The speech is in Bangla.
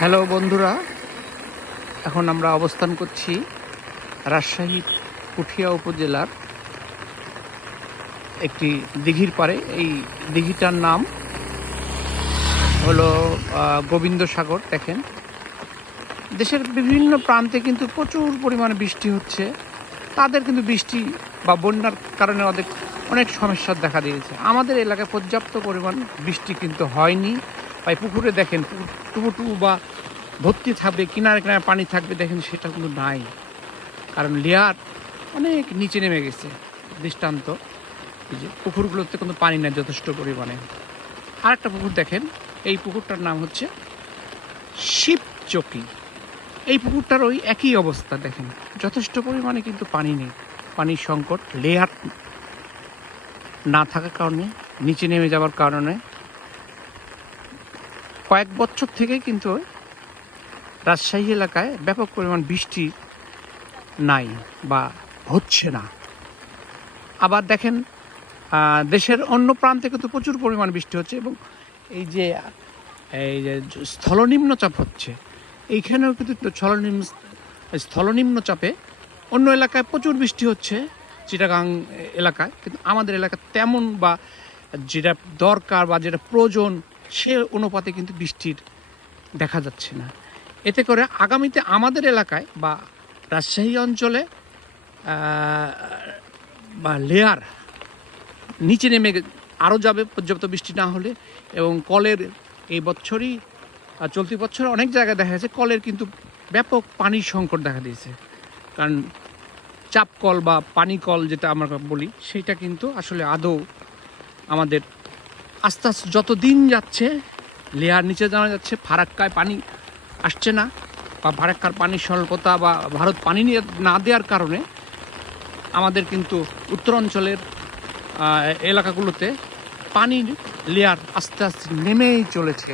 হ্যালো বন্ধুরা, এখন আমরা অবস্থান করছি রাজশাহী পুঠিয়া উপজেলার একটি দিঘির পাড়ে। এই দিঘিটার নাম হলো গোবিন্দ সাগর। দেখেন, দেশের বিভিন্ন প্রান্তে কিন্তু প্রচুর পরিমাণে বৃষ্টি হচ্ছে। তাদের কিন্তু বৃষ্টি বা বন্যার কারণে অনেক সমস্যার দেখা দিয়েছে। আমাদের এলাকায় পর্যাপ্ত পরিমাণ বৃষ্টি কিন্তু হয়নি। তাই পুকুরে দেখেন টুবু বা ভর্তি থাকবে, কিনারে কিনারে পানি থাকবে, দেখেন সেটা কিন্তু নাই। কারণ লেয়ার অনেক নিচে নেমে গেছে। দৃষ্টান্ত, এই যে পুকুরগুলোতে কিন্তু পানি নেই যথেষ্ট পরিমাণে। আর একটা পুকুর দেখেন, এই পুকুরটার নাম হচ্ছে শিবচকি। এই পুকুরটার ওই একই অবস্থা। দেখেন, যথেষ্ট পরিমাণে কিন্তু পানি নেই, পানির সংকট। লেয়ার না থাকার কারণে, নিচে নেমে যাওয়ার কারণে কয়েক বছর থেকে কিন্তু রাজশাহী এলাকায় ব্যাপক পরিমাণ বৃষ্টি নাই বা হচ্ছে না। আবার দেখেন, দেশের অন্য প্রান্তে কিন্তু প্রচুর পরিমাণ বৃষ্টি হচ্ছে এবং এই যে স্থলনিম্নচাপ হচ্ছে, এইখানেও কিন্তু স্থলনিম্নচাপে অন্য এলাকায় প্রচুর বৃষ্টি হচ্ছে, চিটাগাং এলাকায়। কিন্তু আমাদের এলাকায় তেমন বা যেটা দরকার বা যেটা প্রয়োজন সে অনুপাতে কিন্তু বৃষ্টির দেখা যাচ্ছে না। এতে করে আগামীতে আমাদের এলাকায় বা রাজশাহী অঞ্চলে বা লেয়ার নিচে নেমে আরও যাবে পর্যাপ্ত বৃষ্টি না হলে। এবং কলের এই বছরই চলতি বছর অনেক জায়গায় দেখা যাচ্ছে কলের কিন্তু ব্যাপক পানির সংকট দেখা দিয়েছে। কারণ চাপ কল বা পানি কল যেটা আমরা বলি, সেইটা কিন্তু আসলে আদৌ আমাদের আস্তে আস্তে যত দিন যাচ্ছে লেয়ার নিচে জানা যাচ্ছে, ফারাক্কায় পানি আসছে না বা ফারাক্কার পানির স্বল্পতা বা ভারত পানি না দেওয়ার কারণে আমাদের কিন্তু উত্তরাঞ্চলের এলাকাগুলোতে পানির লেয়ার আস্তে আস্তে নেমেই চলেছে।